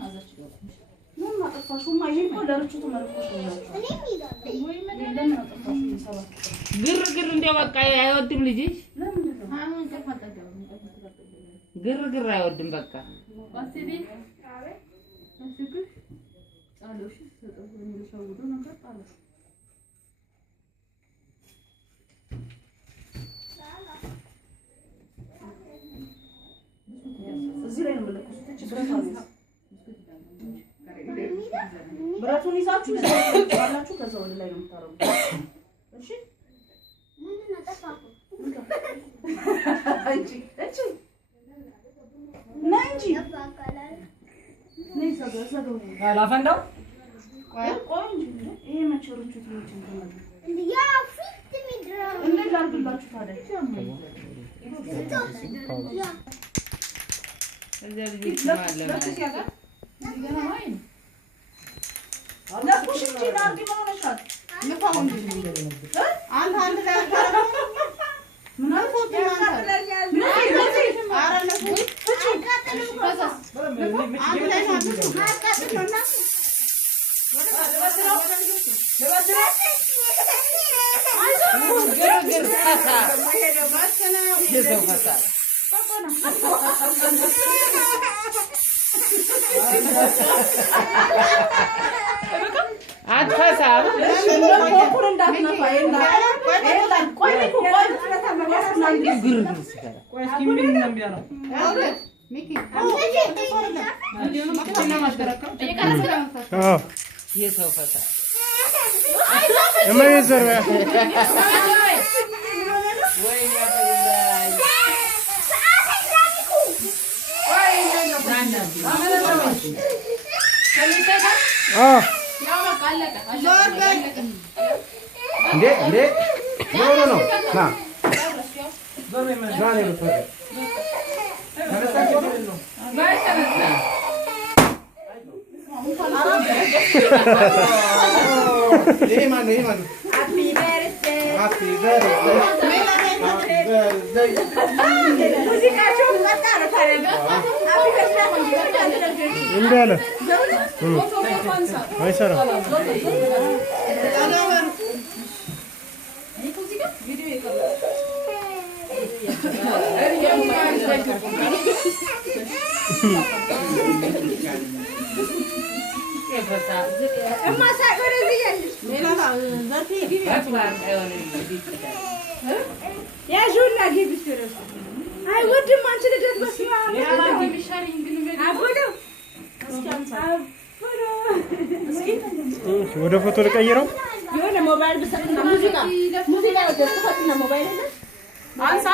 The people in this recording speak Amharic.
አዛች ይገባል ምን ማጠፋሽማ ይሄ እኮ ለርቹቱ መርቆሽ ነው ግርግር እንደው በቃ አይወድም ልጅሽ አሁን ተፈጠገው ግርግር አይወድም በቃ ዋሲቢ አስኩ ጣሎሽ ተጠው እንደሻውዶ ነበር ጣሎሽ እዚህ ላይ ነው መለከቱት ችግር አለ ብራቱን ይዛችሁ ያላችሁ ከዛ ወደ ላይ ነው የምታረጉት እሺ ምን እናጠፋቁ እንጂ ነንጂ ነይ ሰገው አላፈንዳው ቆይ እንጂ ይሄ መቸሮቹ ትንሽ እንተናል ያ ፊት ሚድራ እንዴ ላርግላችሁ ታዲያ ያ እዚህ ልጅ ማለት ገና ማይን ለኩሽ እንጂ ዳርጊ ማውነሻል ለፋውን እንጂ አንተ ላይ አታረም ምን አልፎት አንተ ምን አረለኩ አቃተልኩ በዛስ አንተ ላይ ማለት አቃተልኩና ወደ ግርግር ታታ የሰው ፈታ አትፈሳም ኮኩን እንዳትነፋ የለም ቆይ ግርግር ሲከራ ቆይ እስኪ ምን እንደሚያ ነው ሚኪ የሰው ፈታ የማይዘር ወይ ያፈላል እንዴ ኖ ና ዛሬ ነው ይሄ ማን ሃፒ በርዝዴይ ሙዚቃቸው መጣ ነው ታዲያ ሃፒ በርዝዴይ እንዳለ አይሰራ ያጁና ጊብሽረስ አይ ወድም አንቺ ልደት በስማ ወደ ፎቶ ልቀይረው የሆነ ሞባይል ብሰጥና ሙዚቃ ወደ ተፈጥና ሞባይል እና አንሳ